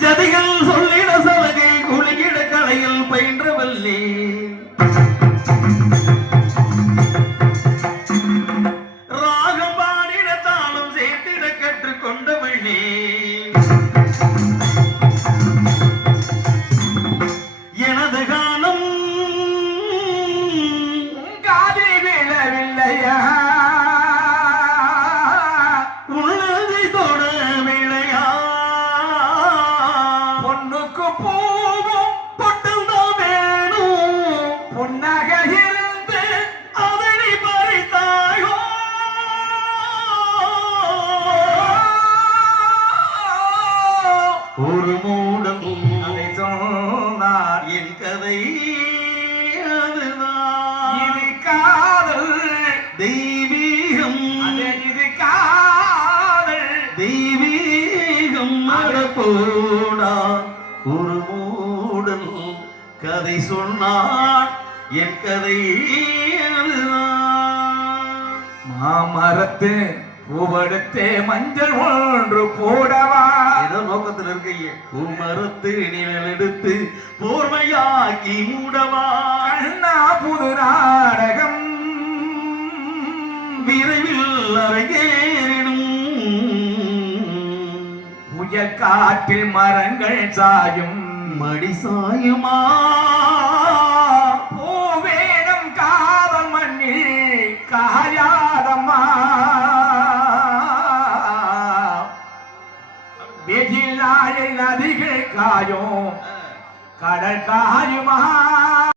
ஜதிகள் சொல்லிட சலகை குளியிட கலையில் பயின்றவல்லி ராகம் பாடிட தாளம் சேர்த்திட கற்றுக்கொண்டவள்ளி எனது காலம் காதி விழவில்லையா உள்ளதை தொடவில்லையா பொண்ணுக்கு பூவும் பொட்டுதான் வேணும் பொன்னாக இருந்து அதனை பறித்தாயோ ஒரு மூடம் அதை சொன்னார் என் கதை அதுதான் இது காதல் தெய்வீகம் இது காதல் தெய்வீகம் போடா ஒரு மூடன் கதை சொன்னார் என் கதை மாமரத்து பூவெடுத்தே மஞ்சள் ஒன்று போடவா ஏதோ நோக்கத்தில் இருக்கையே பூமரத்து நிழல் எடுத்து போர்மையாக்கி மூடவா அண்ணா புது நாடகம் விரைவில் அரங்கேறிடும் புயல் காற்றில் மரங்கள் சாயும் மடி சாயுமா பூவேனம் காதல் மண்ணில் காயாதம்மா வெயிலாயை நதிகள் காயும் கடல் காயுமா